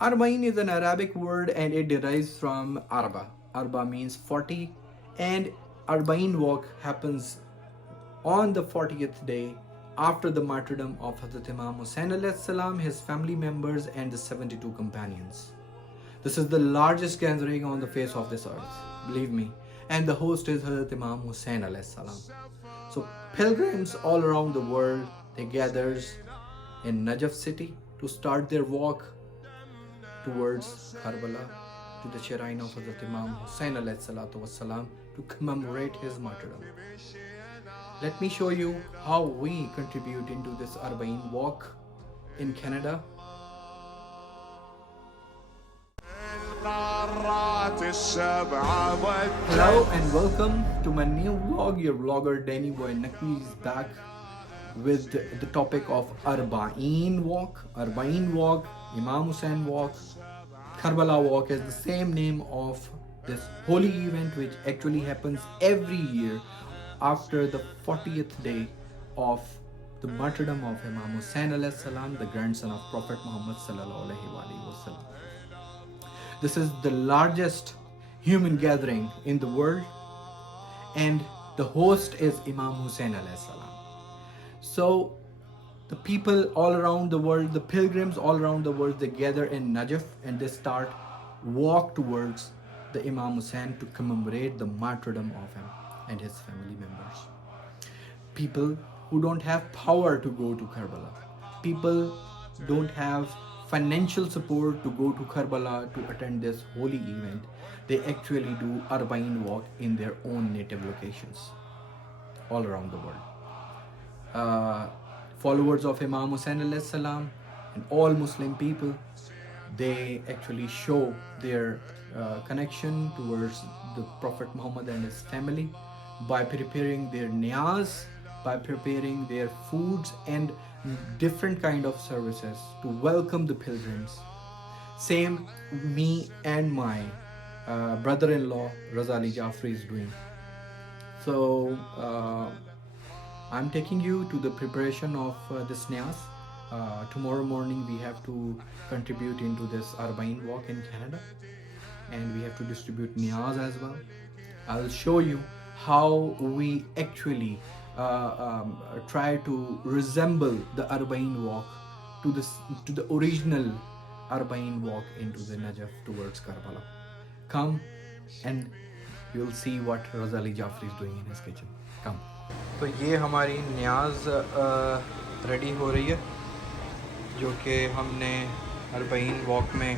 Arbaeen is an Arabic word and it derives from Arba. Arba means 40, and Arbaeen walk happens on the 40th day after the martyrdom of Hazrat Imam Hussain A.S, his family members, and the 72 companions. This is the largest gathering on the face of this earth, believe me, and the host is Hazrat Imam Hussain A.S. So pilgrims all around the world, they gathers in Najaf city to start their walk towards Kerbala, to the Sharain of Hazrat Imam Hussain A.S. to commemorate his martyrdom. Let me show you how we contribute into this Arbaeen walk in Canada. Hello and welcome to my new vlog. Your vlogger Danny Boy Nakwi is back with the topic of Arbaeen walk. Arbaeen walk, Imam Hussain walk, Kerbala walk is the same name of this holy event which actually happens every year after the 40th day of the martyrdom of Imam Hussain A.S, the grandson of Prophet Muhammad SAWWDuring. This is the largest human gathering in the world, and the host is Imam Hussain A.S. So the people all around the world, the pilgrims all around the world, they gather in Najaf and they start walk towards the Imam Hussain to commemorate the martyrdom of him and his family members. People who don't have power to go to Kerbala, people don't have financial support to go to Kerbala to attend this holy event, they actually do Arbaeen walk in their own native locations all around the world. Followers of Imam Hussain A.S. and all Muslim people, they actually show their connection towards the Prophet Muhammad and his family by preparing their niyaz, by preparing their foods and different kind of services to welcome the pilgrims. Same me and my brother-in-law Razali Jafri is doing. So I'm taking you to the preparation of this niyaz. Tomorrow morning we have to contribute into this Arbaeen walk in Canada, and we have to distribute niyaz as well. I'll show you how we actually try to resemble the Arbaeen walk to the original Arbaeen walk into the Najaf towards Kerbala. Come and you'll see what Razali Jafri is doing in his kitchen. Come. تو یہ ہماری نیاز ready ہو رہی ہے جو کہ ہم نے اربعین walk میں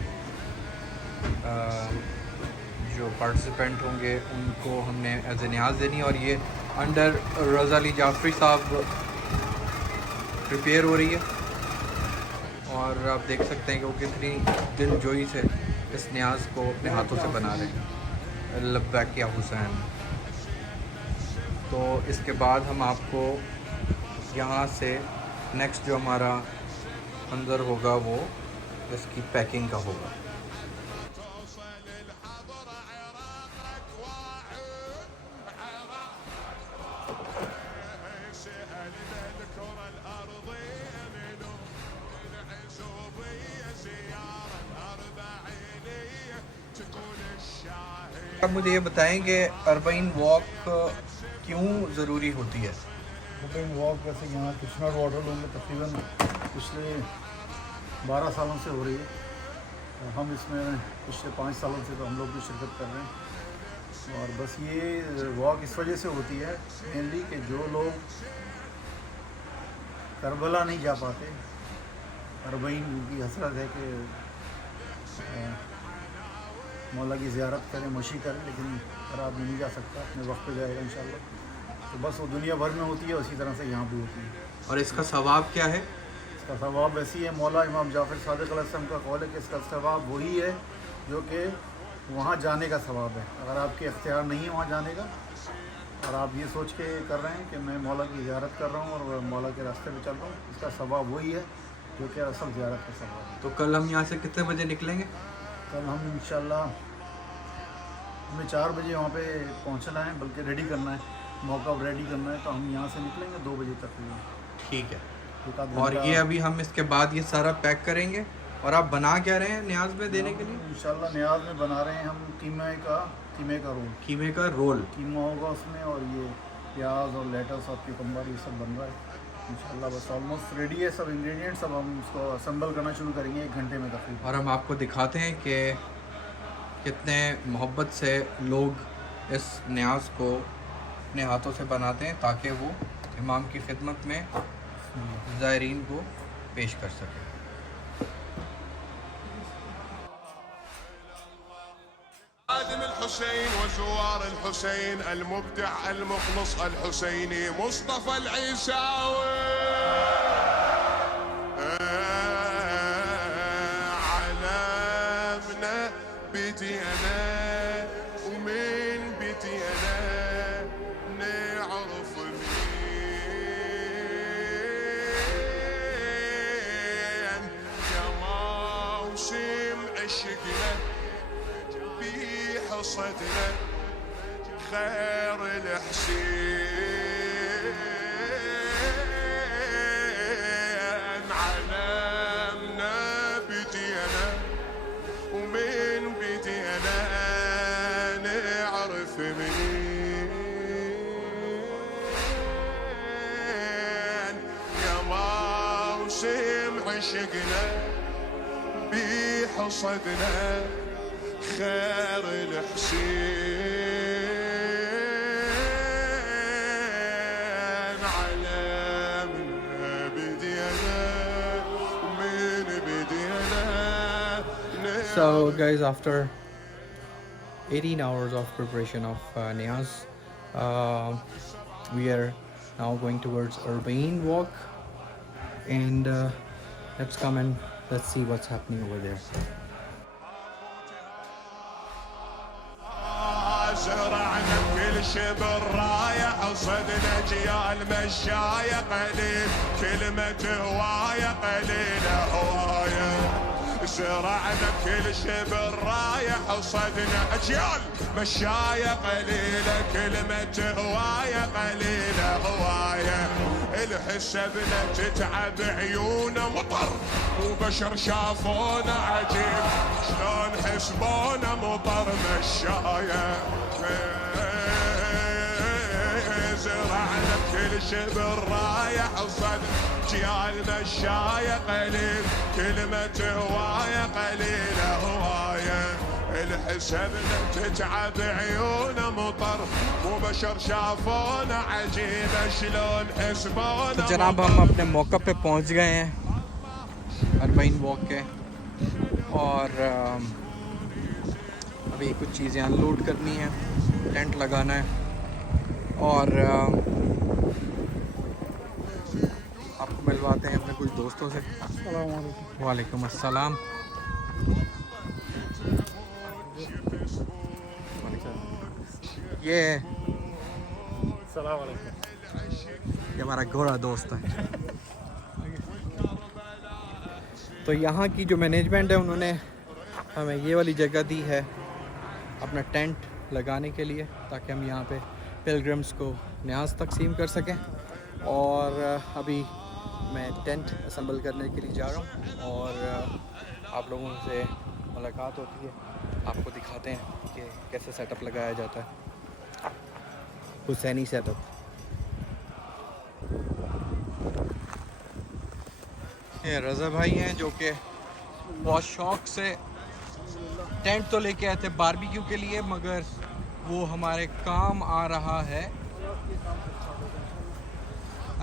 جو پارٹیسپینٹ ہوں گے ان کو ہم نے ایز اے نیاز دینی، اور یہ انڈر رضالی جعفری صاحب پریپیئر ہو رہی ہے، اور آپ دیکھ سکتے ہیں کہ وہ کتنی دل جوئی سے اس نیاز کو اپنے ہاتھوں سے بنا رہے ہیں. لبیک یا حسین. تو اس کے بعد ہم آپ کو یہاں سے نیکسٹ جو ہمارا منظر ہوگا وہ اس کی پیکنگ کا ہوگا. اب مجھے یہ بتائیں کہ اربعین واک کیوں ضروری ہوتی ہے؟ اربعین واک ویسے یہاں کچنر واٹر لوگ میں تقریباً پچھلے 12 سالوں سے ہو رہی ہے. ہم اس میں پچھلے 5 سالوں سے تو ہم لوگ بھی شرکت کر رہے ہیں، اور بس یہ واک اس وجہ سے ہوتی ہے مینلی کہ جو لوگ کربلا نہیں جا پاتے، اربعین کی حسرت ہے کہ مولا کی زیارت کریں، مشی کریں، لیکن اگر آدمی نہیں جا سکتا اپنے وقت پہ جائے گا انشاءاللہ. تو بس وہ دنیا بھر میں ہوتی ہے، اسی طرح سے یہاں بھی ہوتی ہے. اور اس کا ثواب کیا ہے؟ اس کا ثواب ایسی ہے، مولا امام جعفر صادق علیہ السلام کا قول ہے کہ اس کا ثواب وہی ہے جو کہ وہاں جانے کا ثواب ہے. اگر آپ کے اختیار نہیں ہے وہاں جانے کا، اور آپ یہ سوچ کے کر رہے ہیں کہ میں مولا کی زیارت کر رہا ہوں اور مولا کے راستے پہ چل رہا ہوں، اس کا ثواب وہی ہے جو کہ اصل زیارت کا ثواب ہے. تو کل ہم یہاں سے کتنے بجے نکلیں گے؟ کل ہم انشاءاللہ ہمیں 4 بجے وہاں پہ پہنچنا ہے، بلکہ ریڈی کرنا ہے، موقع ریڈی کرنا ہے. تو ہم یہاں سے نکلیں گے 2 بجے تک. ٹھیک ہے. ایک آدھ اور گھنٹہ. یہ ابھی ہم اس کے بعد یہ سارا پیک کریں گے और आप बना क्या रहे हैं न्याज में देने के लिए? इंशाल्लाह न्याज में बना रहे हैं हम कीमे का रोल। कीमे का रोल। कीमा होगा उसमें, और ये प्याज और लेटस और क्यूकम्बर ये सब बन रहा है इंशाल्लाह। बस ऑलमोस्ट रेडी है सब इंग्रेडिएंट्स। अब हम उसको असेंबल करना शुरू करेंगे 1 घंटे में तकरीबन। और हम आपको दिखाते हैं कि कितने मोहब्बत से लोग इस न्याज को अपने हाथों से बनाते हैं ताकि वो इमाम की खिदमत में ज़ायरीन को पेश कर सकें। خادم الحسين وزوار الحسين المبدع المخلص الحسيني مصطفى العيساوي علمنا بدينا ومن بدينا نعرف مين كموسم عشقنا بحصدنا خير الحسين علمنا بدينا ومن بدينا نعرف منين يا موسم عشقنا بحصدنا خير الحسين علمنا بدينا ومن بدينا. So guys, after 18 hours of preparation of Niyaz, we are now going towards Arbaeen walk, and let's come and let's see what's happening over there. زرعنا بكل شبر راية حصدنا جيال مشاية قليل كلمة هواية قليلة هواية. زرعنا بكل شبر راية حصدنا أجيال مشاية قليلة كلمة هواية قليلة هواية. الحسبنا تتعب عيونا مطر وبشر شافونا عجيب شلون حسبونا مطر مشاية. زرعنا بكل شبر رايح حصد جيال مشاية قليل كلمة هواية قليلة هواية. الحسبنا تتعب عيونا مطر وبشر شافونا عجيبة شلون حسبونا. तो जनाब हम अपने मौका पे पहुंच गए हैं अरबाइन वॉक के, और अभी कुछ चीज़ें अनलोड करनी है, टेंट लगाना है, और आपको मिलवाते हैं अपने कुछ दोस्तों से। वालेकुम अस्सलाम। ये हमारा घोड़ा दोस्त है। तो यहाँ की जो मैनेजमेंट है उन्होंने हमें ये वाली जगह दी है अपना टेंट लगाने के लिए, ताकि हम यहाँ पे पिलग्रिम्स को न्याज तकसीम कर सकें। और अभी मैं टेंट असम्बल करने के लिए जा रहा हूँ, और आप लोगों से मुलाकात होती है, आपको दिखाते हैं कि कैसे सेटअप लगाया जाता है, हुसैनी सेटअप। ये रज़ा भाई हैं जो कि बहुत शौक़ से टेंट तो लेके आए थे बारबेक्यू के लिए, मगर वो हमारे काम आ रहा है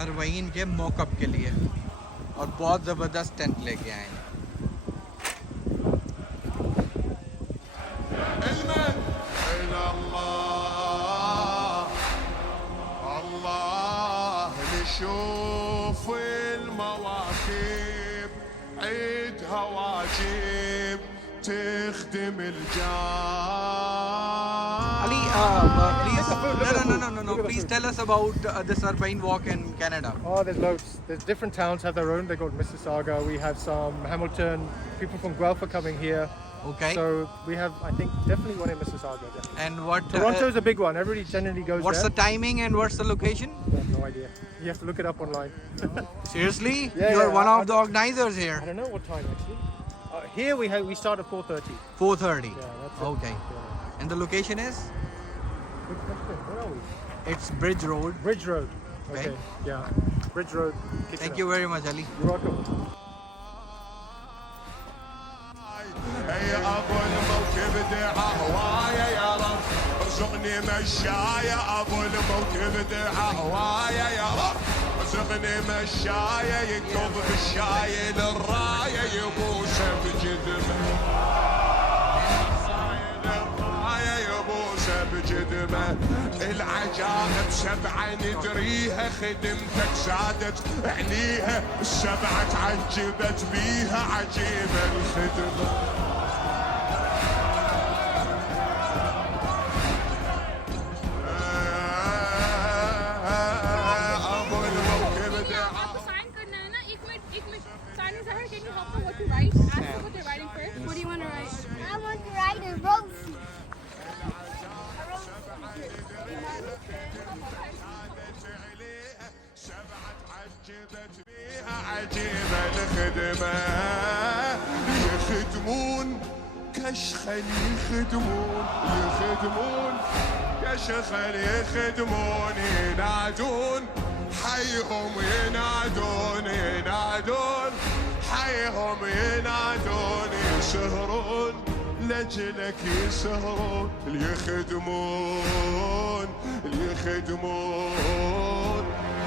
अरबाइन के मौक़ब के लिए, और बहुत ज़बरदस्त टेंट लेके आए हैं। نشوف المواكب عيدها واجب تخدم الجار. Ali, please, no. Please tell us about this Arbaeen walk in Canada. Oh, there's loads. There's different towns have their own. They got Mississauga. We have some Hamilton. People from Guelph are coming here. Okay. So we have, I think, definitely one in Mississauga. Definitely. And what? Toronto's a big one. Everybody generally goes What's there. the timing and what's the location? I have no idea. You have to look it up online. Seriously? Yeah, You're yeah, one I of the organizers here. I don't know what time actually. Here we start at 4:30. 4:30. Yeah, that's it. Okay. Yeah. And the location is? Where are we? It's Bridge Road. Bridge Road. Okay. Yeah. Bridge Road. Thank you very much, Ali. You're welcome. اي ابو الموكب دعا هوايه يا رب ارزقني مشايه ابو الموكب دعا هوايه يا رب ارزقني مشايه يكتب بالشايه للرايه يبوس بجدمه للرايه يبوس بجدمه العجائب سبعه ندريها خدمتك زادت عليها السبعه تعجبت بيها عجيبه الخدمه Can you help them what to write? Ask them what they're writing first. What do you want to write? I want to write a rose. عجيبة الخدمة يخدمون كشخل يخدمون كشخل يخدمون ينادون حيهم ينادون حيهم ينادون يسهرون لجلك يسهرون اللي يخدمون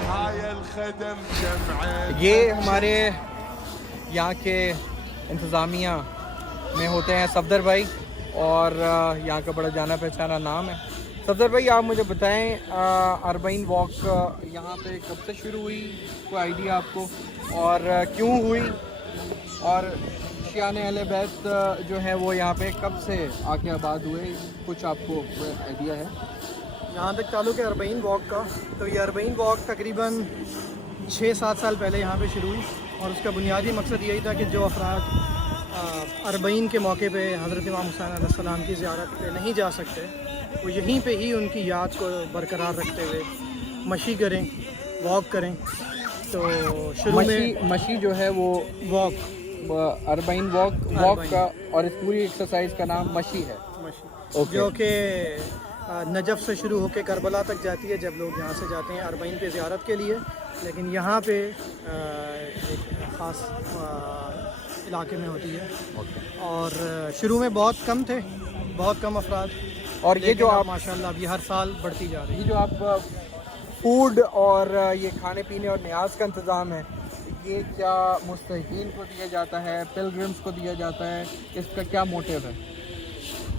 هاي الخدم جمعة یہ ہمارے یہاں کے انتظامیہ میں ہوتے ہیں صفدر بھائی اور یہاں کا بڑا جانا پہچانا نام ہے. صفدر بھائی آپ مجھے بتائیں اربعین واک یہاں پہ کب سے شروع ہوئی, کوئی آئیڈیا آپ کو, اور کیوں ہوئی, اور شیعان اہل بیت جو ہے وہ یہاں پہ کب سے آ کے آباد ہوئے, کچھ آپ کو کوئی آئیڈیا ہے؟ جہاں تک تعلق ہے اربعین واک کا, تو یہ اربعین واک تقریباً 6-7 سال پہلے یہاں پہ شروع ہوئی, اور اس کا بنیادی مقصد یہی تھا کہ جو افراد اربعین کے موقع پہ حضرت امام حسین علیہ السلام کی زیارت پہ نہیں جا سکتے, وہ یہیں پہ ہی ان کی یاد کو برقرار رکھتے ہوئے مشی کریں, واک کریں. تو شروع میں مشی جو ہے وہ واک اربعین واک کا, اور اس پوری ایکسرسائز کا نام مشی ہے, جو کہ نجف سے شروع ہو کے کربلا تک جاتی ہے جب لوگ یہاں سے جاتے ہیں اربعین پہ زیارت کے لیے. لیکن یہاں پہ ایک خاص علاقے میں ہوتی ہے, اور شروع میں بہت کم افراد, اور یہ جو آپ ماشاءاللہ ابھی ہر سال بڑھتی جا رہی ہے. یہ جو آپ فوڈ اور یہ کھانے پینے اور نیاز کا انتظام ہے, یہ کیا مستحقین کو دیا جاتا ہے, پلگرمز کو دیا جاتا ہے, اس کا کیا موٹیو ہے؟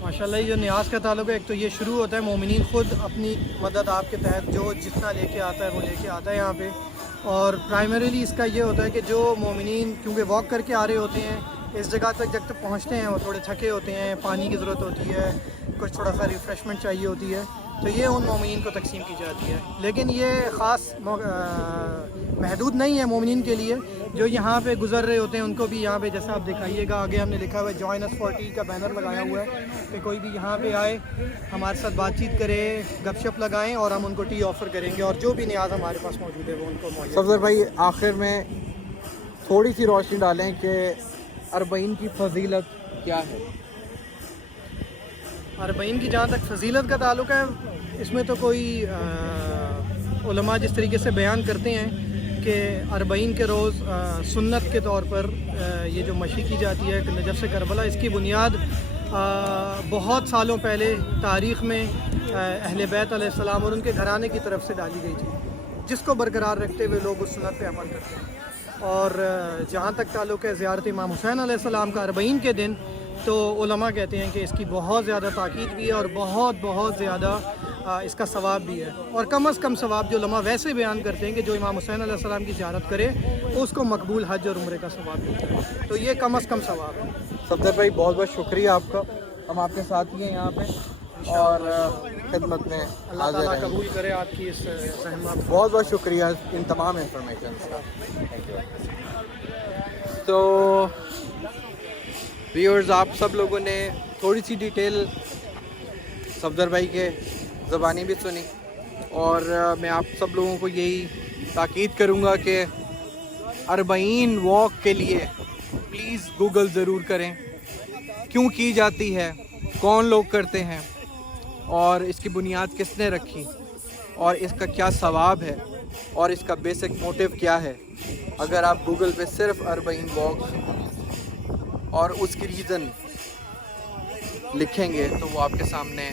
ماشاءاللہ یہ جو نیاز کا تعلق ہے, ایک تو یہ شروع ہوتا ہے مومنین خود اپنی مدد آپ کے تحت جو جتنا لے کے آتا ہے وہ لے کے آتا ہے یہاں پہ. اور پرائمریلی اس کا یہ ہوتا ہے کہ جو مومنین کیونکہ واک کر کے آ رہے ہوتے ہیں اس جگہ تک, جب تک پہنچتے ہیں وہ تھوڑے تھکے ہوتے ہیں, پانی کی ضرورت ہوتی ہے, کچھ تھوڑا سا ریفریشمنٹ چاہیے ہوتی ہے, تو یہ ان مومنین کو تقسیم کی جاتی ہے. لیکن یہ خاص محدود نہیں ہے مومنین کے لیے, جو یہاں پہ گزر رہے ہوتے ہیں ان کو بھی یہاں پہ, جیسا آپ دکھائیے گا آگے ہم نے لکھا ہوا ہے جوائن اس فار ٹی کا بینر لگایا ہوا ہے کہ کوئی بھی یہاں پہ آئے, ہمارے ساتھ بات چیت کرے, گپ شپ لگائیں, اور ہم ان کو ٹی آفر کریں گے, اور جو بھی نیاز ہمارے پاس موجود ہے وہ ان کو موجود. صفدر بھائی آخر میں تھوڑی سی روشنی ڈالیں کہ اربعین کی فضیلت کیا ہے؟ اربعین کی جہاں تک فضیلت کا تعلق ہے, اس میں تو کوئی علماء جس طریقے سے بیان کرتے ہیں کہ اربعین کے روز سنت کے طور پر یہ جو مشی کی جاتی ہے نجف سے کربلا, اس کی بنیاد بہت سالوں پہلے تاریخ میں اہل بیت علیہ السلام اور ان کے گھرانے کی طرف سے ڈالی گئی تھی, جس کو برقرار رکھتے ہوئے لوگ اس سنت پہ عمل کرتے ہیں. اور جہاں تک تعلق ہے زیارت امام حسین علیہ السلام کا اربعین کے دن, تو علماء کہتے ہیں کہ اس کی بہت زیادہ تاکید بھی ہے اور بہت زیادہ اس کا ثواب بھی ہے, اور کم از کم ثواب جو علماء ویسے بیان کرتے ہیں کہ جو امام حسین علیہ السلام کی زیارت کرے اس کو مقبول حج اور عمرے کا ثواب ملتا ہے, تو یہ کم از کم ثواب ہے. صفدر بھائی بہت بہت شکریہ آپ کا, ہم آپ کے ساتھ ہی ہیں یہاں پہ اور خدمت میں اللہ حاضر تعالیٰ ہیں. قبول کرے آپ کی اس زحمت. بہت بہت شکریہ ان تمام انفارمیشن کا. تو ویورز آپ سب لوگوں نے تھوڑی سی ڈیٹیل صفدر بھائی کے زبانی بھی سنی, اور میں آپ سب لوگوں کو یہی تاکید کروں گا کہ اربعین واک کے لیے پلیز گوگل ضرور کریں کیوں کی جاتی ہے, کون لوگ کرتے ہیں, اور اس کی بنیاد کس نے رکھی, اور اس کا کیا ثواب ہے, اور اس کا بیسک موٹیو کیا ہے. اگر آپ گوگل پہ صرف اربعین واک اور اس کی ریزن لکھیں گے تو وہ آپ کے سامنے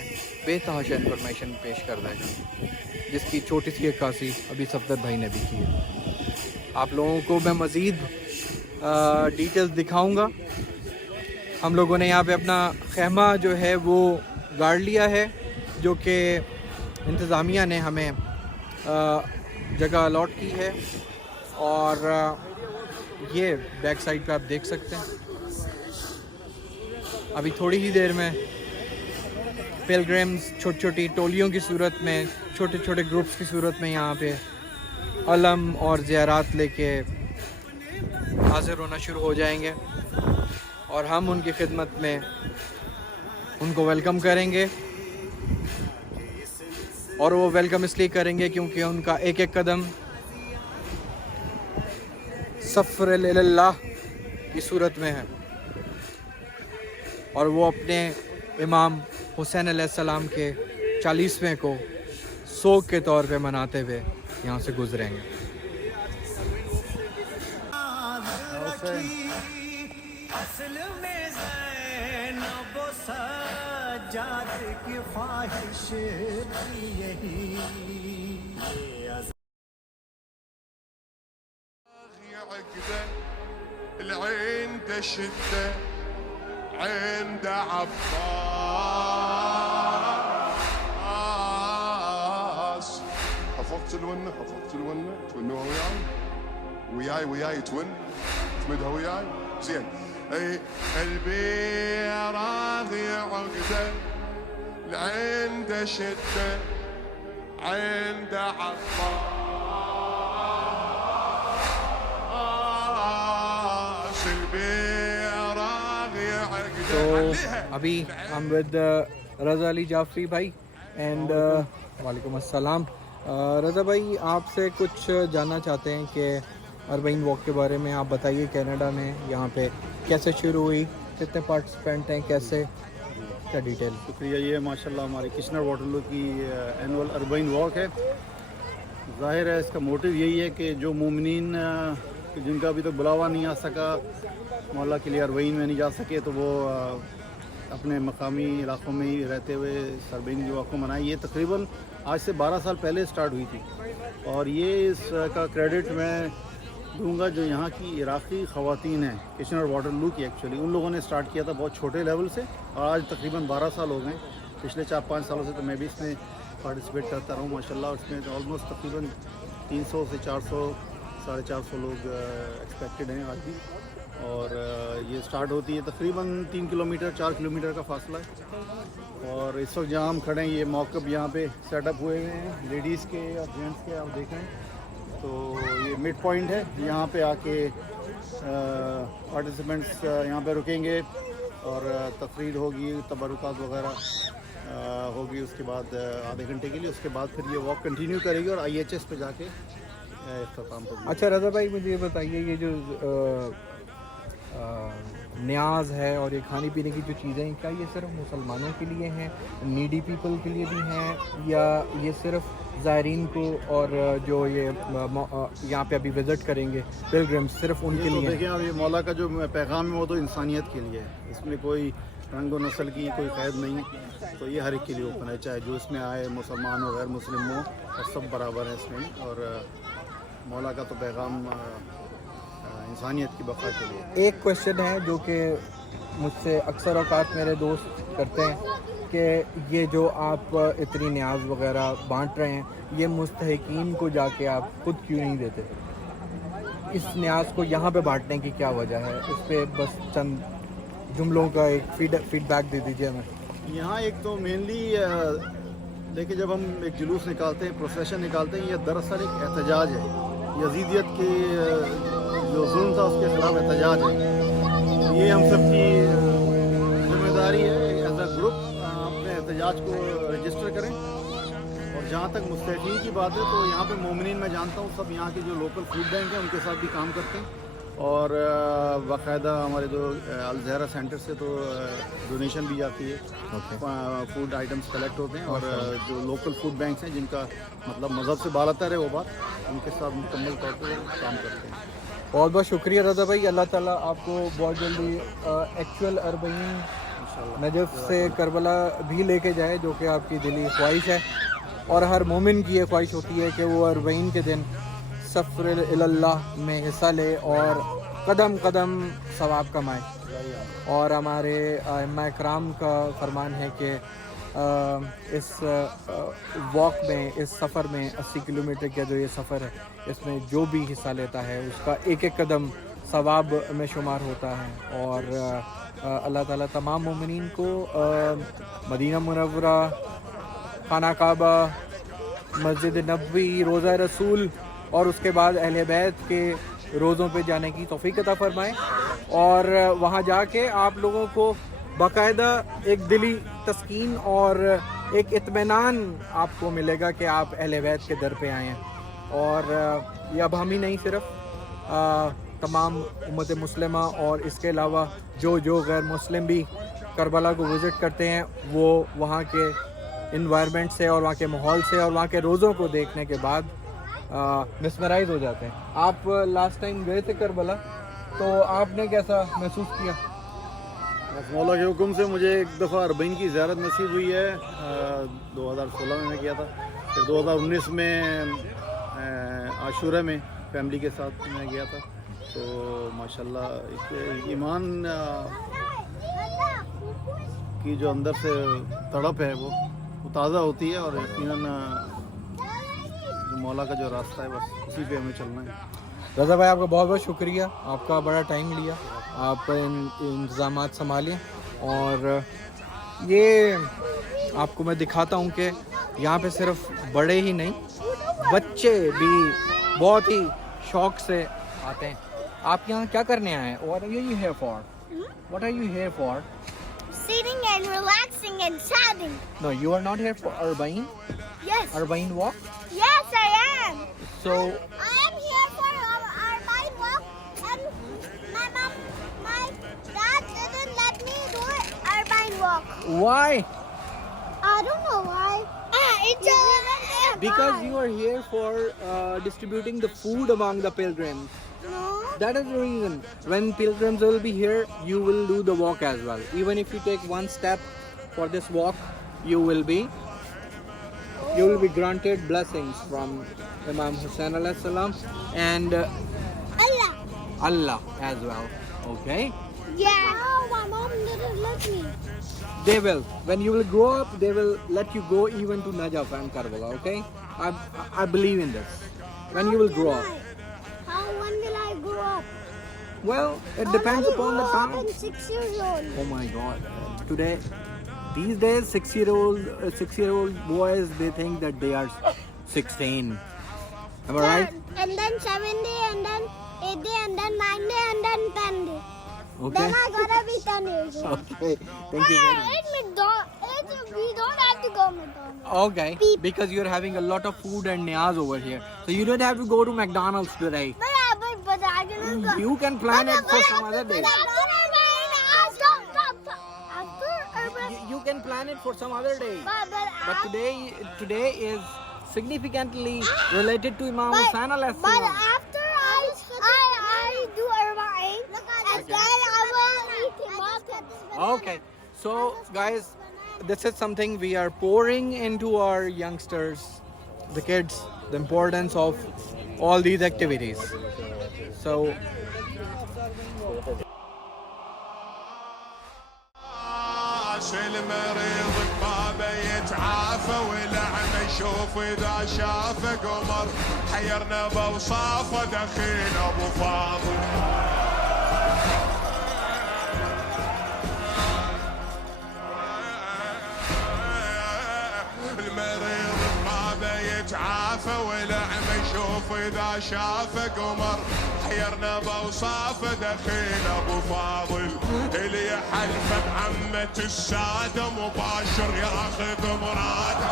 بے تحاشا انفارمیشن پیش کر دے گا, جس کی چھوٹی سی عکاسی ابھی صفدر بھائی نے بھی کی ہے. آپ لوگوں کو میں مزید ڈیٹیلز دکھاؤں گا. ہم لوگوں نے یہاں پہ اپنا خیمہ جو ہے وہ گاڑ لیا ہے, جو کہ انتظامیہ نے ہمیں جگہ الاٹ کی ہے, اور یہ بیک سائڈ پہ آپ دیکھ سکتے ہیں. ابھی تھوڑی ہی دیر میں پلگرمز چھوٹی چھوٹی ٹولیوں کی صورت میں, چھوٹے چھوٹے گروپس کی صورت میں یہاں پہ علم اور زیارات لے کے حاضر ہونا شروع ہو جائیں گے, اور ہم ان کی خدمت میں ان کو ویلکم کریں گے. اور وہ ویلکم اس لیے کریں گے کیونکہ ان کا ایک ایک قدم سفر اللہ کی صورت میں ہے, اور وہ اپنے امام حسین علیہ السلام کے 40ویں کو سوگ کے طور پہ مناتے ہوئے یہاں سے گزریں گے. عقده العين دشده عند عباس. حفظت الونه تونه وياي تون تمدها وياي زين. اي قلبي راضي عقده العين دشده عند عباس. تو ابھی ہم ود رضا علی جعفری بھائی اینڈ وعلیکم السلام. رضا بھائی آپ سے کچھ جاننا چاہتے ہیں کہ اربعین واک کے بارے میں. آپ بتائیے کینیڈا میں یہاں پہ کیسے شروع ہوئی, کتنے پارٹیسپینٹ ہیں, کیسے, کیا ڈیٹیل؟ شکریہ. یہ ماشاءاللہ ہماری کشنر واٹرلو کی اینول اربعین واک ہے. ظاہر ہے اس کا موٹیو یہی ہے کہ جو مومنین جن کا ابھی تک بلاوا نہیں آ سکا, مولا کے لیے اربعین میں نہیں جا سکے, تو وہ اپنے مقامی علاقوں میں ہی رہتے ہوئے اربعین کی واک کو منائیں. یہ تقریباً آج سے 12 سال پہلے سٹارٹ ہوئی تھی, اور یہ اس کا کریڈٹ میں دوں گا جو یہاں کی عراقی خواتین ہیں, کشنر واٹرلو کی ایکچولی, ان لوگوں نے سٹارٹ کیا تھا بہت چھوٹے لیول سے, اور آج تقریباً 12 سال ہو گئے. پچھلے 4-5 سالوں سے تو میں بھی اس میں پارٹیسپیٹ کرتا رہا ہوں ماشاءاللہ. اور اس میں آلموسٹ تقریباً 300 سے 400-450 لوگ ایکسپیکٹڈ ہیں آج بھی. اور یہ سٹارٹ ہوتی ہے تقریباً 3 کلومیٹر 4 کلومیٹر کا فاصلہ ہے. اور اس وقت جہاں ہم کھڑے ہیں یہ موقف یہاں پہ سیٹ اپ ہوئے ہوئے ہیں لیڈیز کے اور جینٹس کے, آپ دیکھیں تو یہ مڈ پوائنٹ ہے. یہاں پہ آ کے پارٹیسپینٹس یہاں پہ رکیں گے اور تقریر ہوگی, تبرکات وغیرہ ہوگی. اس کے بعد آدھے گھنٹے کے لیے, اس کے بعد پھر یہ واک کنٹینیو کرے گی اور IHS پہ جا کے اختتام ہوگی. اچھا رضا بھائی مجھے یہ بتائیے, یہ جو نیاز ہے اور یہ کھانے پینے کی جو چیزیں ہیں, کیا یہ صرف مسلمانوں کے لیے ہیں, نیڈی پیپل کے لیے بھی ہیں, یا یہ صرف زائرین کو اور جو یہ یہاں پہ ابھی وزٹ کریں گے پلگرمز, صرف ان کے لیے؟ دیکھیں اب یہ مولا کا جو پیغام ہے وہ تو انسانیت کے لیے ہے. اس میں کوئی رنگ و نسل کی کوئی قید نہیں, تو یہ ہر ایک کے لیے اوپن ہے, چاہے جو اس میں آئے مسلمان ہو غیر مسلم ہو, اور سب برابر ہیں اس میں. اور مولا کا تو پیغام انسانیت کی بقا کے لیے. ایک کویشچن ہے جو کہ مجھ سے اکثر اوقات میرے دوست کرتے ہیں کہ یہ جو آپ اتنی نیاز وغیرہ بانٹ رہے ہیں, یہ مستحقین کو جا کے آپ خود کیوں نہیں دیتے؟ اس نیاز کو یہاں پہ بانٹنے کی کیا وجہ ہے؟ اس پہ بس چند جملوں کا ایک فیڈ بیک دے دیجیے ہمیں. یہاں ایک تو مینلی دیکھیں جب ہم ایک جلوس نکالتے ہیں, پروسیشن نکالتے ہیں, یہ دراصل ایک احتجاج ہے. یزیدیت کے جو ظلم تھا اس کے خلاف احتجاج ہے. یہ ہم سب کی ذمہ داری ہے ایز اے گروپ, اپنے احتجاج کو رجسٹر کریں. اور جہاں تک مستحقین کی بات ہے تو یہاں پہ مومنین میں جانتا ہوں سب یہاں کے جو لوکل فوڈ بینک ہیں ان کے ساتھ بھی کام کرتے ہیں, اور باقاعدہ ہمارے جو الزہرا سینٹر سے تو ڈونیشن بھی جاتی ہے، فوڈ آئٹمس کلیکٹ ہوتے ہیں، اور جو لوکل فوڈ بینکس ہیں جن کا مطلب مذہب سے بالاتر ہے وہ بات، ان کے ساتھ مکمل طور پہ کام کرتے ہیں. بہت بہت شکریہ رضا بھائی. اللہ تعالیٰ آپ کو بہت جلدی ایکچوئل اربعین نجف سے کربلا بھی لے کے جائے، جو کہ آپ کی دلی خواہش ہے، اور ہر مومن کی یہ خواہش ہوتی ہے کہ وہ اربعین کے دن سفر اللہ میں حصہ لے اور قدم قدم ثواب کمائے. اور ہمارے ائمہ اکرام کا فرمان ہے کہ اس واک میں، اس سفر میں 80 کلومیٹر کا جو یہ سفر ہے، اس میں جو بھی حصہ لیتا ہے اس کا ایک ایک قدم ثواب میں شمار ہوتا ہے. اور اللہ تعالیٰ تمام مومنین کو مدینہ منورہ، خانہ کعبہ، مسجد نبوی، روضہ رسول اور اس کے بعد اہل بیت کے روزوں پہ جانے کی توفیق عطا فرمائے، اور وہاں جا کے آپ لوگوں کو باقاعدہ ایک دلی تسکین اور ایک اطمینان آپ کو ملے گا کہ آپ اہل بیت کے در پہ آئے ہیں. اور یہ اب ہم ہی نہیں، صرف تمام امت مسلمہ اور اس کے علاوہ جو غیر مسلم بھی کربلا کو وزٹ کرتے ہیں، وہ وہاں کے انوائرمنٹ سے اور وہاں کے ماحول سے اور وہاں کے روزوں کو دیکھنے کے بعد مسمرائز ہو جاتے ہیں. آپ لاسٹ ٹائم گئے تھے کربلا، تو آپ نے کیسا محسوس کیا؟ مولا کے حکم سے مجھے ایک دفعہ اربعین کی زیارت نصیب ہوئی ہے، 2016 میں کیا تھا، پھر 2019 میں عاشورہ میں فیملی کے ساتھ میں گیا تھا. تو ماشاءاللہ ایمان کی جو اندر سے تڑپ ہے وہ تازہ ہوتی ہے، اور یقیناً جو مولا کا جو راستہ ہے بس اسی پہ ہمیں چلنا ہے. رضا بھائی آپ کا بہت بہت شکریہ، آپ کا بڑا ٹائم لیا، آپ انتظامات سنبھالیں. اور یہ آپ کو میں دکھاتا ہوں کہ یہاں پہ صرف بڑے ہی نہیں، بچے بھی بہت ہی شوق سے آتے ہیں. آپ یہاں کیا کرنے آئے ہیں؟ What are you here for? What are you here for? Sitting and relaxing and chatting. No, you are not here for Arbaeen? Yes. Arbaeen walk? Yes, I am. So, I am here for our bike walk, and my dad didn't let me do our bike walk. why? I don't know why. It's Because you are here for distributing the food among the pilgrims. No. That is the reason. When pilgrims will be here, you will do the walk as well. Even if you take one step for this walk, you will be granted blessings from Imam Hussain A.S and Allah as well. Okay? Yeah. No, my mom didn't let me. They will. When you will grow up, they will let you go even to Najaf and Kerbala. Okay? I believe in this. When you will grow up. When will I grow up? Well, it depends upon the I'm time. 6 years old. Oh my God! These days, 6-year-old boys, they think that they are 16. Am I right? And then 7 day, and then 8 day, and then 9 day, and then 10 day. Okay. Then I gotta be 10 years old. Okay. Thank you very much. We don't have to go McDonald's. Okay. Because you're having a lot of food and niyaz over here, so you don't have to go to McDonald's today. But I can go. You can plan it for some other day. You can plan it for some other day. But today is significantly related to Imam Hussain A.S. But after I do Arbaeen, and then I will eat kebab. Okay. So guys, this is something we are pouring into our youngsters, the kids, the importance of all these activities. So المريض بابه يتعافى ولعمه يشوف اذا شافه قمر حيرنا بوصافه دخيل ابو فاضل المريض بابه يتعافى ولعمه يشوف اذا شافه قمر حيرنا بوصافه دخيل ابو فاضل اللي يحلف بعمة السادة مباشر ياخذ مراده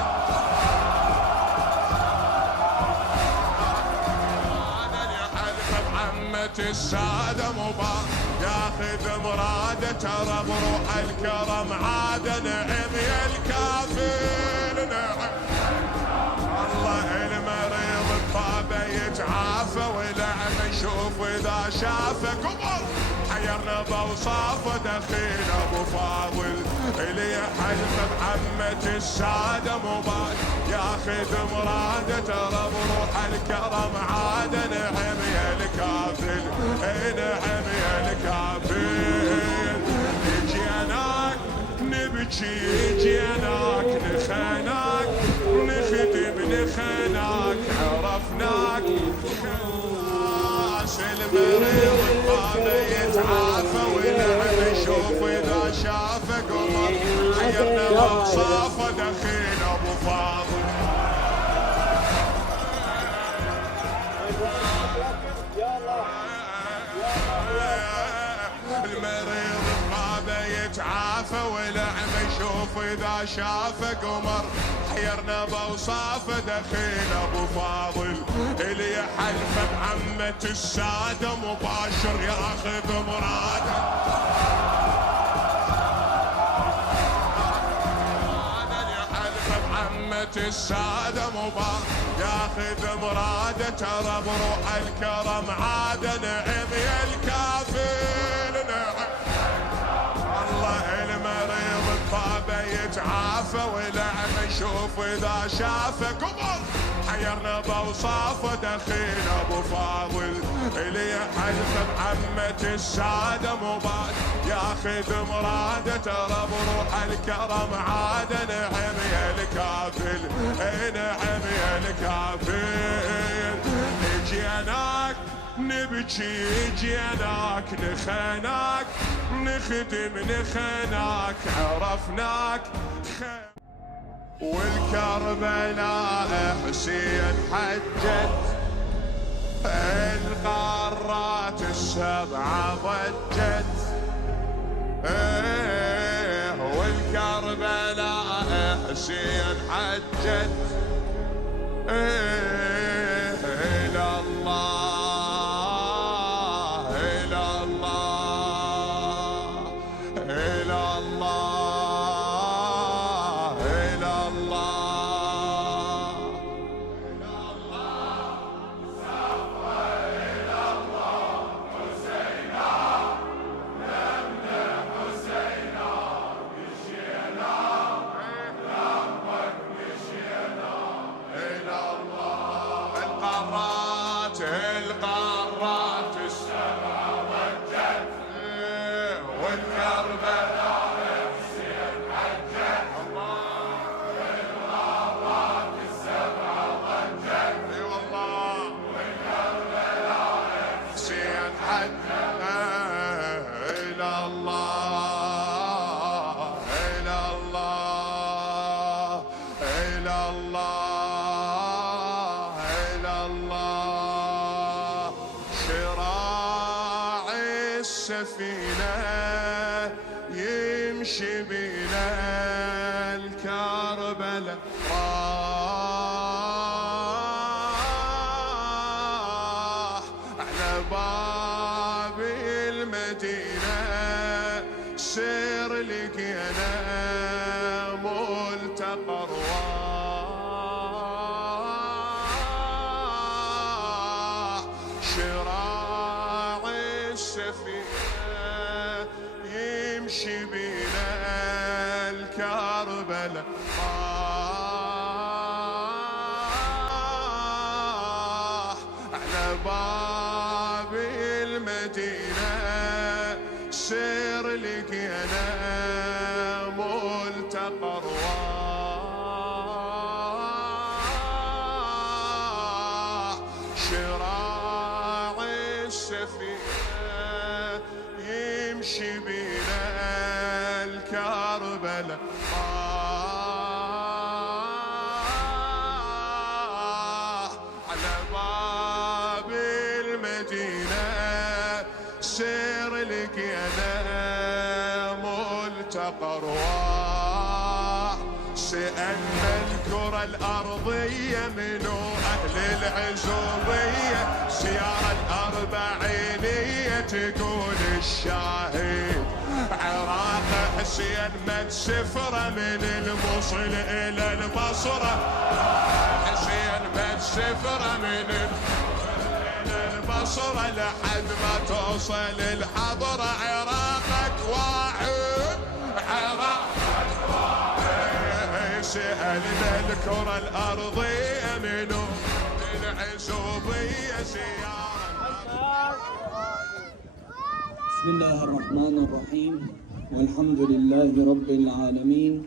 اللي يحلف بعمة السادة مبارك ياخذ مراده ترى بروح الكرم عاد نعم يا الكافل نعم. الله المريض ببابه يتعافى ولعن يشوف اذا شافه قمر حيرنا بوصافه دخيل ابو فاضل اللي يحلف بعمة السادة مبارك ياخذ مراده ترى بروح الكرم عاد نعم يا الكافل نعم يا الكافل. جيناك نبكي جيناك نخناك نخدم نخناك عرفناك خلاص المريض بابه يتعافى ولعن يشوف اذا شافه قمر حيرنا بوصافه دخيل ابو فاضل. المريض بابه يتعافى ولعن يشوف اذا شافه قمر حيرنا بوصافه دخيل ابو فاضل اللي يحلف بعمة السادة مباشر ياخذ مراده السادة مبارك ياخذ مراده ترى بروح الكرم عاد نعم يا الكافل نعم. الله المريض ببابه يتعافى ولعن يشوف اذا شافه قمر حيرنا بوصافه دخيل ابو فاضل اللي يحلف بعمة السادة مبارك ياخذ مراده ترى بروح الكرم عاد نعم يا الكافل نعم يا الكافل. جيناك نبكي جيناك نخناك نخدم نخناك عرفناك والكربلاء حسين حجت القارات السبعة ضجت والكربلاء حسين حجت إلى الله إلى الله إلى الله إلى الله إلى الله سفر إلى الله حسينا نمنع حسينا مشينا لمك مشينا إلى الله. القارات القارات السبع ضجت والكربلاء حسين حجت الله القارات السبع ضجت اي والله والكربلاء حسين حجت الى الله الى الله الى الله الى الله. شراع السفينة يمشي بنا الكربلاء راح على باب المدينة سير لقينا ملتقى أرواح. شراع السفينة يمشي بنا الكربلاء راح على باب المدينة سير لقينا ملتقى أرواح. شراع السفينة يمشي بنا الكربلاء راح على باب المدينة سير لقينا ملتقى أرواح. سألنا الكرة الأرضية منو أهل العزوبية سيارة الأربعينية تقول الشاهد عراق حسين مد سفرة من الموصل إلى البصرة حسين مد سفرة من البصرة لحد ما توصل الحضرة عراقك واحد عراقك واحد سألنا الكرة الأرضية منو العزوبية سيارة. بسم الله الرحمن الرحيم والحمد لله رب العالمين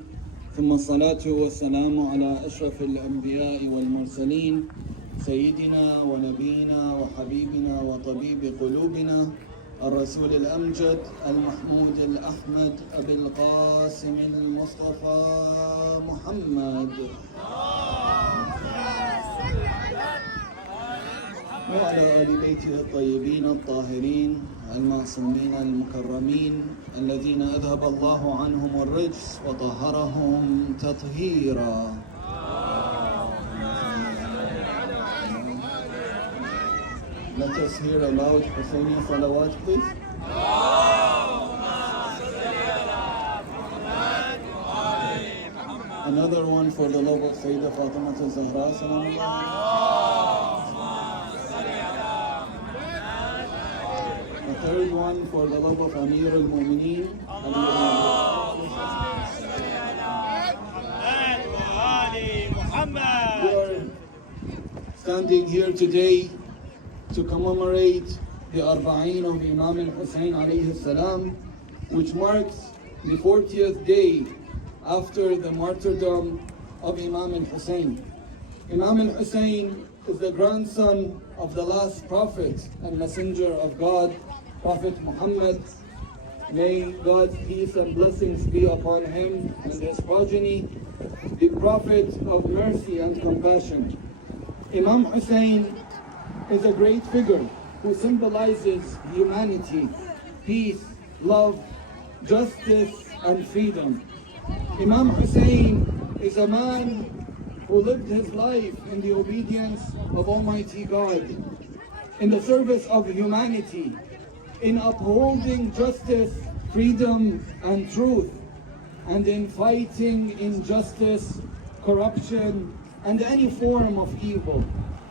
ثم الصلاة والسلام على أشرف الأنبياء والمرسلين سيدنا ونبينا وحبيبنا وطبيب قلوبنا الرسول الأمجد المحمود الأحمد أبي القاسم المصطفى محمد وعلى آل بيته الطيبين الطاهرين المعصومين المكرمين الذين أذهب الله عنهم الرجس وطهرهم تطهيرا. Let us hear aloud Hussaini salawat, please. Another one for the love of Sayyidah Fatima Zahra salamullah. The third one for the love of Amir al-Mu'mineen. We are standing here today to commemorate the Arbaeen of Imam Hussain A.S, which marks the 40th day after the martyrdom of Imam Hussain. Imam Hussain is the grandson of the last prophet and messenger of God, Prophet Muhammad. May God's peace and blessings be upon him and his progeny, the prophet of mercy and compassion. Imam Hussain is a great figure who symbolizes humanity, peace, love, justice, and freedom. Imam Hussain is a man who lived his life in the obedience of Almighty God, in the service of humanity, in upholding justice, freedom, and truth, and in fighting injustice, corruption, and any form of evil.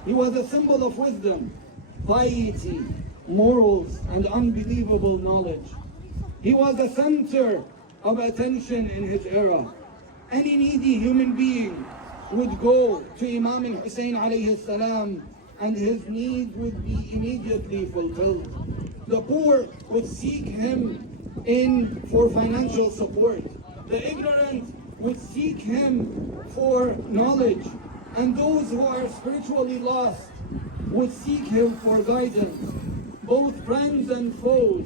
He was a symbol of wisdom, piety, morals, and unbelievable knowledge. He was a center of attention in his era. Any needy human being would go to Imam Hussain A.S. and his need would be immediately fulfilled. The poor would seek him in for financial support. The ignorant would seek him for knowledge. And those who are spiritually lost would seek him for guidance. Both friends and foes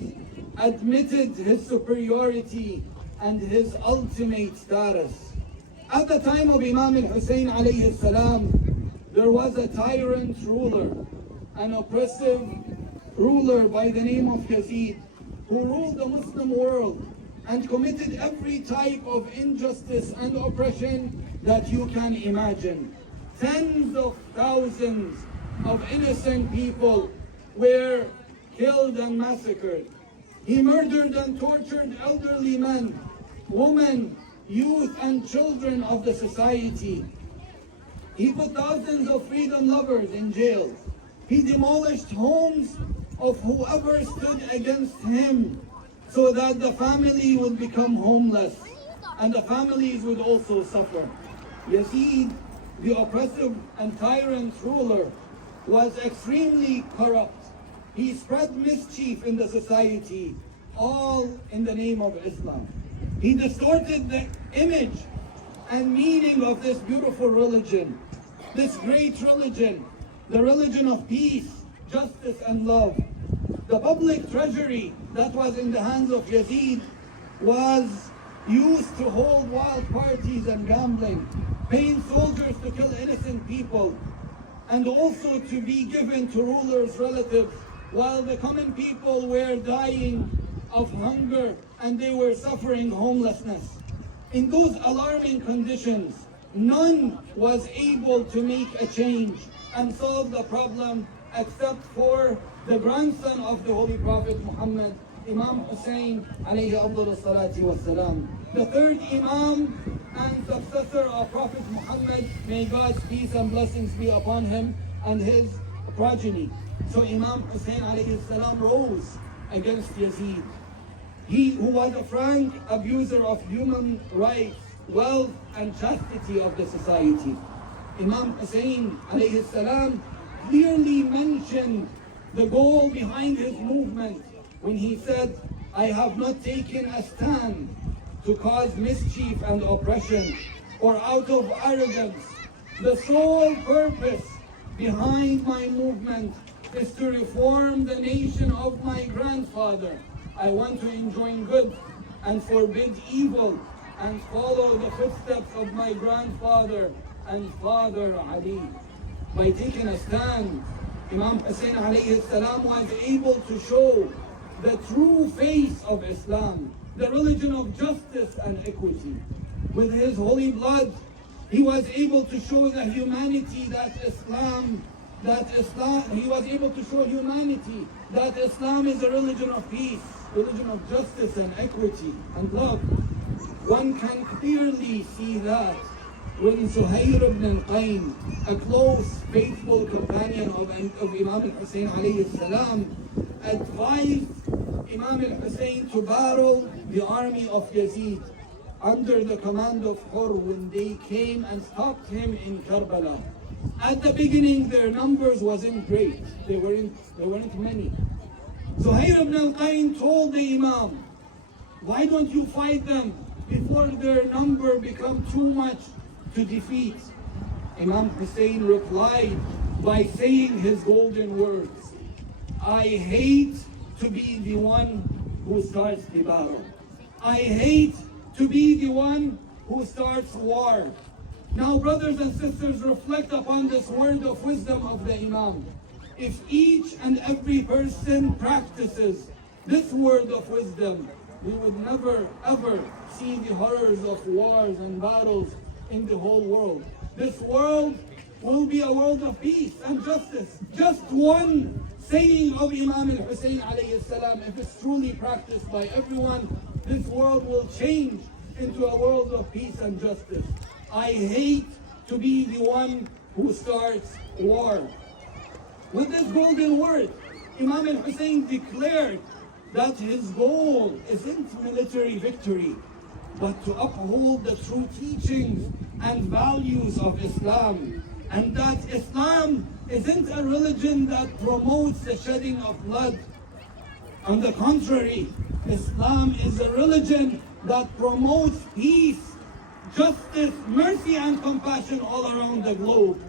admitted his superiority and his ultimate status. At the time of Imam Hussain A.S, there was a tyrant ruler, an oppressive ruler by the name of Yazid, who ruled the Muslim world and committed every type of injustice and oppression that you can imagine. Tens of thousands of innocent people were killed and massacred. He murdered and tortured elderly men, women, youth, and children of the society. He put thousands of freedom lovers in jail. He demolished homes of whoever stood against him so that the family would become homeless and the families would also suffer. Yazid, the oppressive and tyrant ruler, was extremely corrupt. He spread mischief in the society, all in the name of Islam. He distorted the image and meaning of this beautiful religion, this great religion, the religion of peace, justice, and love. The public treasury that was in the hands of Yazid was used to hold wild parties and gambling, paying soldiers to kill innocent people, and also to be given to rulers' relatives while the common people were dying of hunger and they were suffering homelessness. In those alarming conditions, none was able to make a change and solve the problem except for the grandson of the Holy Prophet Muhammad, Imam Hussain alayhi afdal salati wassalam. The third Imam and successor of Prophet Muhammad, may God's peace and blessings be upon him and his progeny. So Imam Hussain alayhi salam rose against Yazid. He who was a frank abuser of human rights, wealth and chastity of the society. Imam Hussain alayhi salam clearly mentioned the goal behind his movement when he said, I have not taken a stand to cause mischief and oppression or out of arrogance. The sole purpose behind my movement is to reform the nation of my grandfather. I want to enjoin good and forbid evil and follow the footsteps of my grandfather and father Ali. By taking a stand, Imam Hussain alayhi salam was able to show the true face of Islam, the religion of justice and equity. With his holy blood, he was able to show the humanity he was able to show humanity that Islam is a religion of peace, religion of justice and equity and love. One can clearly see that when Zuhair ibn al-Qayn, a close, faithful companion of Imam Hussain alayhi salam, advised Imam al-Hussain to battle the army of Yazid under the command of Hur when they came and stopped him in Kerbala. At the beginning, their numbers wasn't great. They weren't many. Zuhair ibn al-Qayn told the Imam, why don't you fight them before their number become too much to defeat? Imam Hussain replied by saying his golden words, I hate to be the one who starts the battle. I hate to be the one who starts war. Now, brothers and sisters, reflect upon this word of wisdom of the Imam. If each and every person practices this word of wisdom, we would never ever see the horrors of wars and battles in the whole world. This world will be a world of peace and justice. Just one saying of Imam al-Hussain alayhi salam, if it's truly practiced by everyone, this world will change into a world of peace and justice. I hate to be the one who starts war. With this golden word, Imam al-Hussain declared that his goal isn't military victory, but to uphold the true teachings and values of Islam, and that Islam isn't a religion that promotes the shedding of blood. On the contrary, Islam is a religion that promotes peace, justice, mercy, and compassion all around the globe.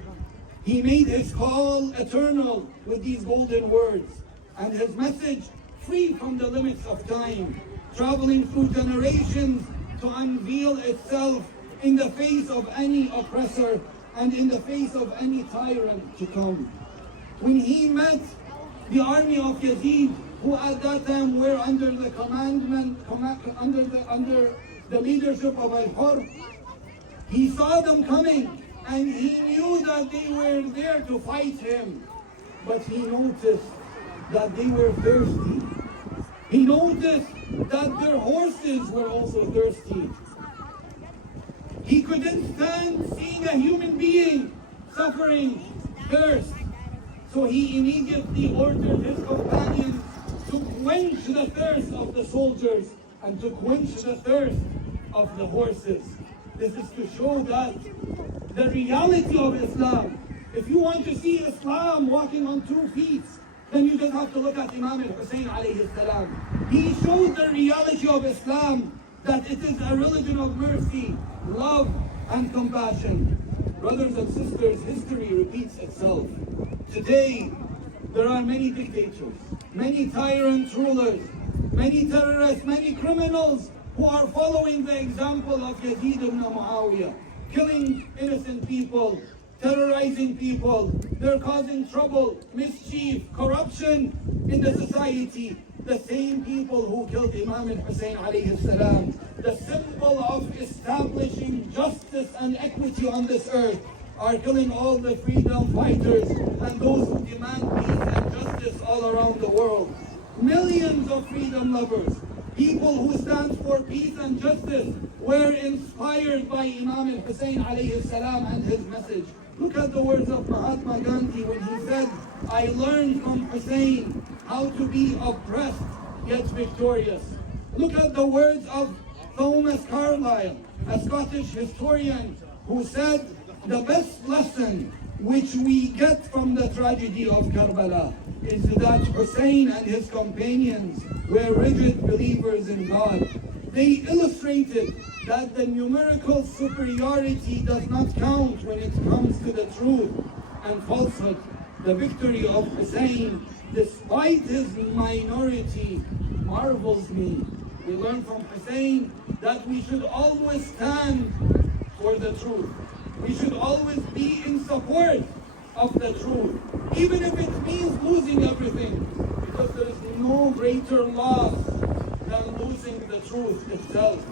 He made his call eternal with these golden words, and his message free from the limits of time, traveling through generations to unveil itself in the face of any oppressor and in the face of any tyrant to come. When he met the army of Yazid, who at that time were under the under the leadership of Al-Hur, he saw them coming and he knew that they were there to fight him. But he noticed that they were thirsty. He noticed that their horses were also thirsty. He couldn't stand seeing a human being suffering thirst. So he immediately ordered his companions to quench the thirst of the soldiers and to quench the thirst of the horses. This is to show that the reality of Islam, if you want to see Islam walking on 2 feet, then you just have to look at Imam Hussain alayhi salam. He showed the reality of Islam, that it is a religion of mercy, love, and compassion. Brothers and sisters, history repeats itself. Today, there are many dictators, many tyrant rulers, many terrorists, many criminals who are following the example of Yazid ibn Muawiyah, killing innocent people, terrorizing people. They're causing trouble, mischief, corruption in the society. the same people who killed Imam Hussain alayhi salam, the symbol of establishing justice and equity on this earth, are killing all the freedom fighters and those who demand peace and justice all around the world. Millions of freedom lovers, people who stand for peace and justice, were inspired by Imam Hussain alayhi salam and his message. Look at the words of Mahatma Gandhi when he said, I learned from Hussain how to be oppressed yet victorious. Look at the words of Thomas Carlyle, a Scottish historian, who said, the best lesson which we get from the tragedy of Kerbala is that Hussain and his companions were rigid believers in God. They illustrated that the numerical superiority does not count when it comes to the truth and falsehood. The victory of Hussain, despite his minority, marvels me. We learn from Hussain that we should always stand for the truth. We should always be in support of the truth, even if it means losing everything, because there is no greater loss than losing the truth itself.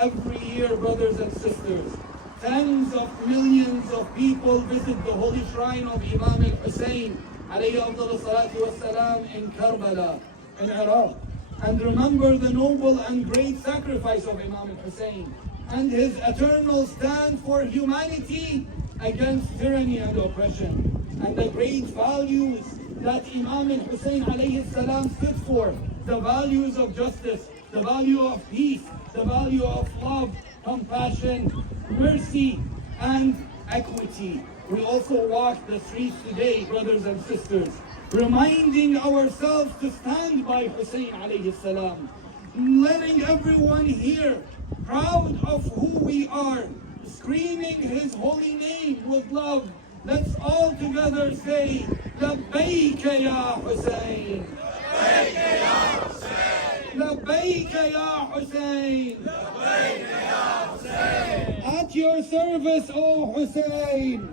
Every year, brothers and sisters, tens of millions of people visit the holy shrine of Imam Hussain alayhi afdal salatu wassalam in Kerbala, in Iraq, and remember the noble and great sacrifice of Imam Hussain and his eternal stand for humanity against tyranny and oppression, and the great values that Imam Hussain alayhi salam stood for, the values of justice, the value of peace, the value of love, compassion, mercy, and equity. We also walk the streets today, brothers and sisters, reminding ourselves to stand by Hussain alayhi salam, letting everyone here proud of who we are, screaming his holy name with love. Let's all together say, لبيك يا حسين، لبيك يا حسين، لبيك يا حسين، لبيك يا حسين. At your service, O Hussein.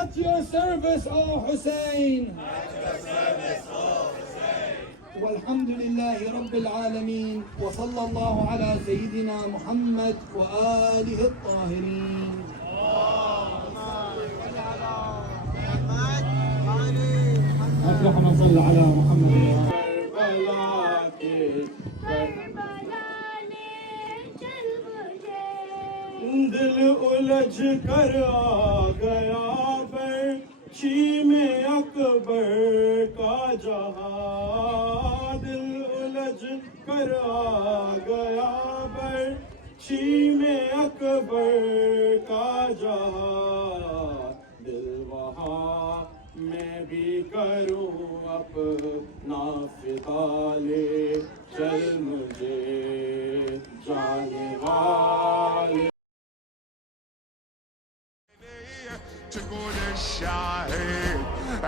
At your service, O Hussein. والحمد لله رب العالمين وصلى الله على سيدنا محمد وآله الطاهرين. أفرح من صلى على محمد. दिल उलझ कर आ गया बर्छी में अकबर का जहां, दिल उलझ कर आ गया बर्छी में अकबर का जहां, दिल वहाँ मैं भी करूं अपना फिदा, ले चल मुझे जाने वाले. تقول الشاهد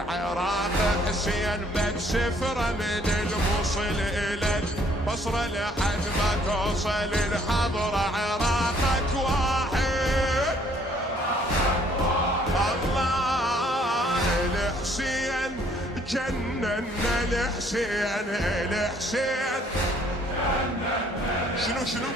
عراق حسين بد سفرة من الموصل إلى البصرة لحد ما توصل الحضرة، عراقك واحد الله. الحسين جنن الحسين، الحسين شنو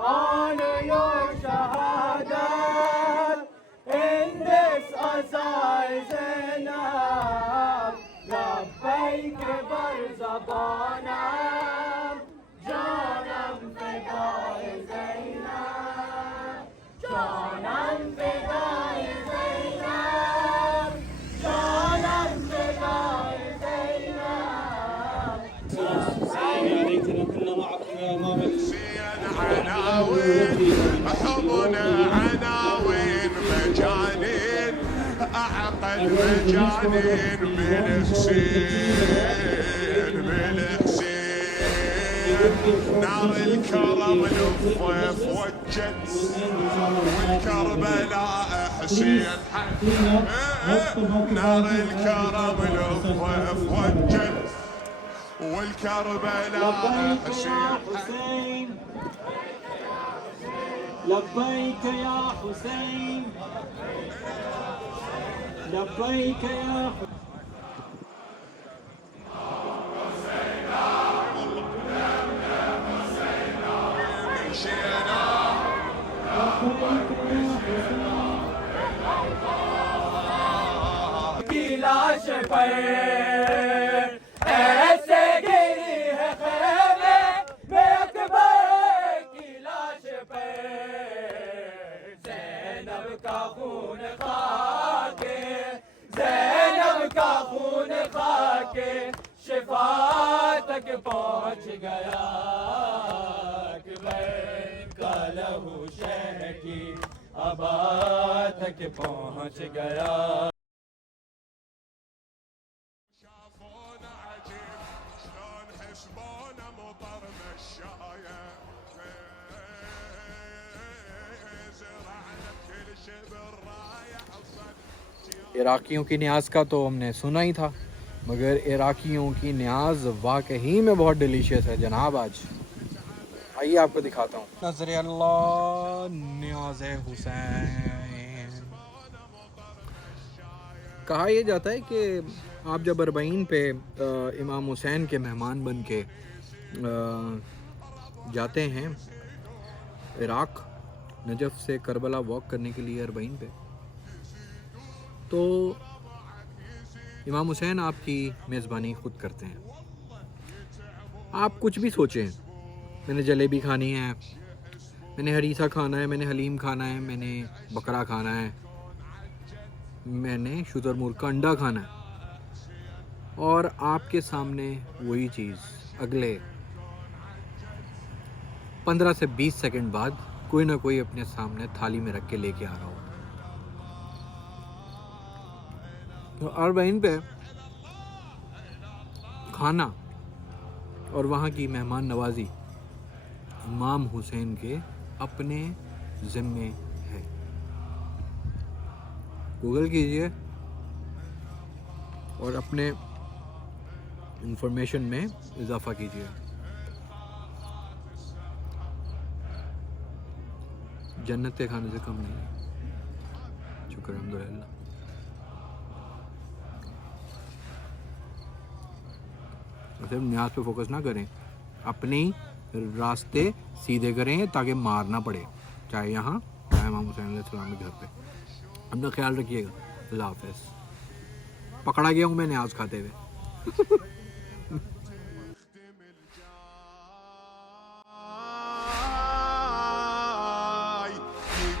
honor your shahada in this aziz enough. لبيك برزبانا جانم فدای زینب، جانم فدای زینب، جانم فدای زینب. يا ليتنا كنا معكم يا امام عناوين قد مجانين بالحسين نار الكرم للضيف وجت والكربلاء حسين نار الكرم للضيف وجت والكربلاء حسين لبيك يا حسين لبيك يا حسين کی لاش پر ایسے گری ہے خیمے میں اکبر کی لاش پر زینب کا خون خاکے زینب کا خون خاکے شفا تک پہنچ گیا اکبر کا لہو شہ کی ابا تک پہنچ گیا عراقیوں کی نیاز کا تو ہم نے سنا ہی تھا، مگر عراقیوں کی نیاز واقعی میں بہت ڈیلیشیس ہے جناب. آج آئیے آپ کو دکھاتا ہوں. نظر اللہ نیاز حسین. کہا یہ جاتا ہے کہ آپ جب اربعین پہ امام حسین کے مہمان بن کے جاتے ہیں عراق، نجف سے کربلا واک کرنے کے لیے اربعین پہ، تو امام حسین آپ کی میزبانی خود کرتے ہیں. آپ کچھ بھی سوچیں، میں نے جلیبی کھانی ہے، میں نے ہریسہ کھانا ہے، میں نے حلیم کھانا ہے، میں نے بکرا کھانا ہے، میں نے شتر مرغ کا انڈا کھانا ہے، اور آپ کے سامنے وہی چیز اگلے 15 سے 20 سیکنڈ بعد کوئی نہ کوئی اپنے سامنے تھالی میں رکھ کے لے کے آ رہا ہو. تو اربعین پہ کھانا اور وہاں کی مہمان نوازی امام حسین کے اپنے ذمے ہے. گوگل کیجئے اور اپنے انفارمیشن میں اضافہ کیجئے. جنت کے کھانے سے کم نہیں. شکر الحمدللہ. صرف نیاز پہ فوکس نہ کریں، اپنی راستے سیدھے کریں تاکہ مار نہ پڑے، چاہے یہاں چاہے امام حسین علیہ السلام کے گھر پہ. اپنا خیال رکھیے گا. اللہ حافظ. پکڑا گیا ہوں میں نیاز کھاتے ہوئے.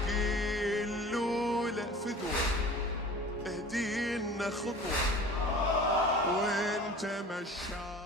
يقولوا له فدوة اهدينا خطوة وانت مشاي